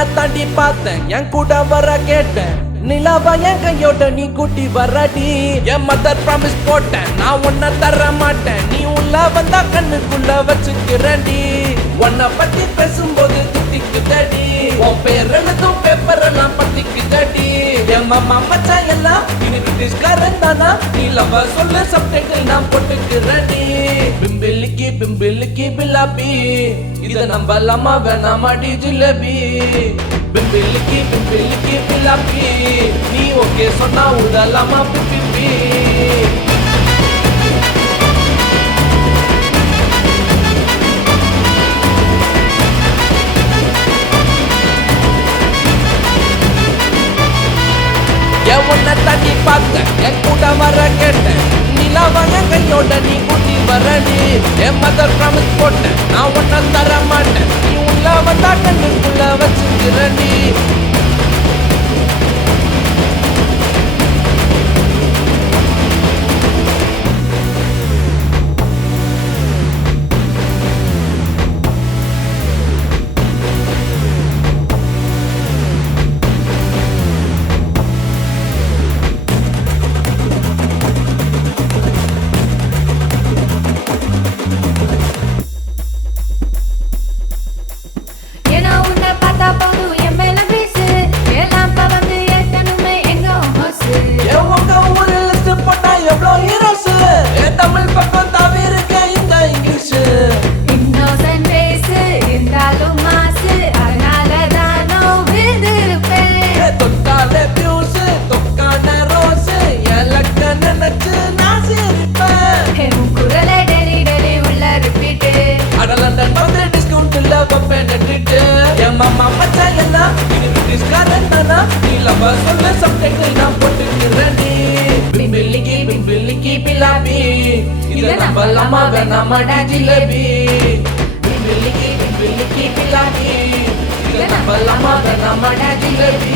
உன்னை தாண்டி பார்த்தேன் என் கூட வர கேட்டேன் நிலாவா என் கையோட நீ கூட்டி வராடி என் மதர் ப்ராமிஸ் போட்டேன் நான் உன்னை தர மாட்டேன் நீ உள்ள வந்தா கண்ணுக்குள்ள வச்சுக்கிறேன்டி உன்னை பத்தி பேசும்போது திட்டிக்குதடி உன் பேர் எழுதும் பேப்பர் எல்லாம் பத்திக்குதடி என் மாமா மச்சான் எல்லாம் இனி பிரிட்டிஷ்காரன் தானா நீ லவ சொல்லு சப்டைட்டில் நான் போட்டுக்கிறேன்டி பிம்பிலிக்கி பிம்பிலிக்கி பிலாபி இத நம்பலாமா வேணாமாடி ஜிலேபி பிம்பிலிக்கி பிம்பிலிக்கி பிலாபி நீ ஓகே சொன்னா உடலாமா பிபிபி என் உன்னை தண்ணி பார்த்தேன் என் கூட வர கேட்டேன் நிலாவா என் கையோட நீ கூட்டி வரடி என் மதர் ப்ராமிஸ் போட்டேன் நான் உன்னை தர மாட்டேன் நீ உள்ள வந்தா கண்ணுக்குள்ள வச்சுக்கிறடி தமிழ் பக்கம் தாவி இருக்க இந்த இங்கிலீஷ் இன்னோசன் பேசு இருந்தாலும் மாசு அதனால தானோ விருந்திருப்பேன் தொட்டாலே பியூஸ் தொக்கான ரோஸ் எலக்க நினைச்சு நான் சிரிப்பேன் உன் குரலை டெலி டெலி உள்ள ரிப்பீட்டு அடலண்டன் வந்து டிஸ்கவுண்ட் இல்ல வைப்பேன் நட்டுட்டு என் மாமா மச்சான் எல்லாம் இது பிரிட்டிஷ்காரன் தானா நீ லவ சொல்ல சப்டைட்டில் நான் போட்டுக்கிறேன் பிம்பிலிக்கி பிம்பிலிக்கி பிலாபி இத நம்பலாமா வேணாமாடி ஜிலேபி பிம்பிலிக்கி பிம்பிலிக்கி பிலாபி இத நம்பலாமா வேணாமாடி ஜிலேபி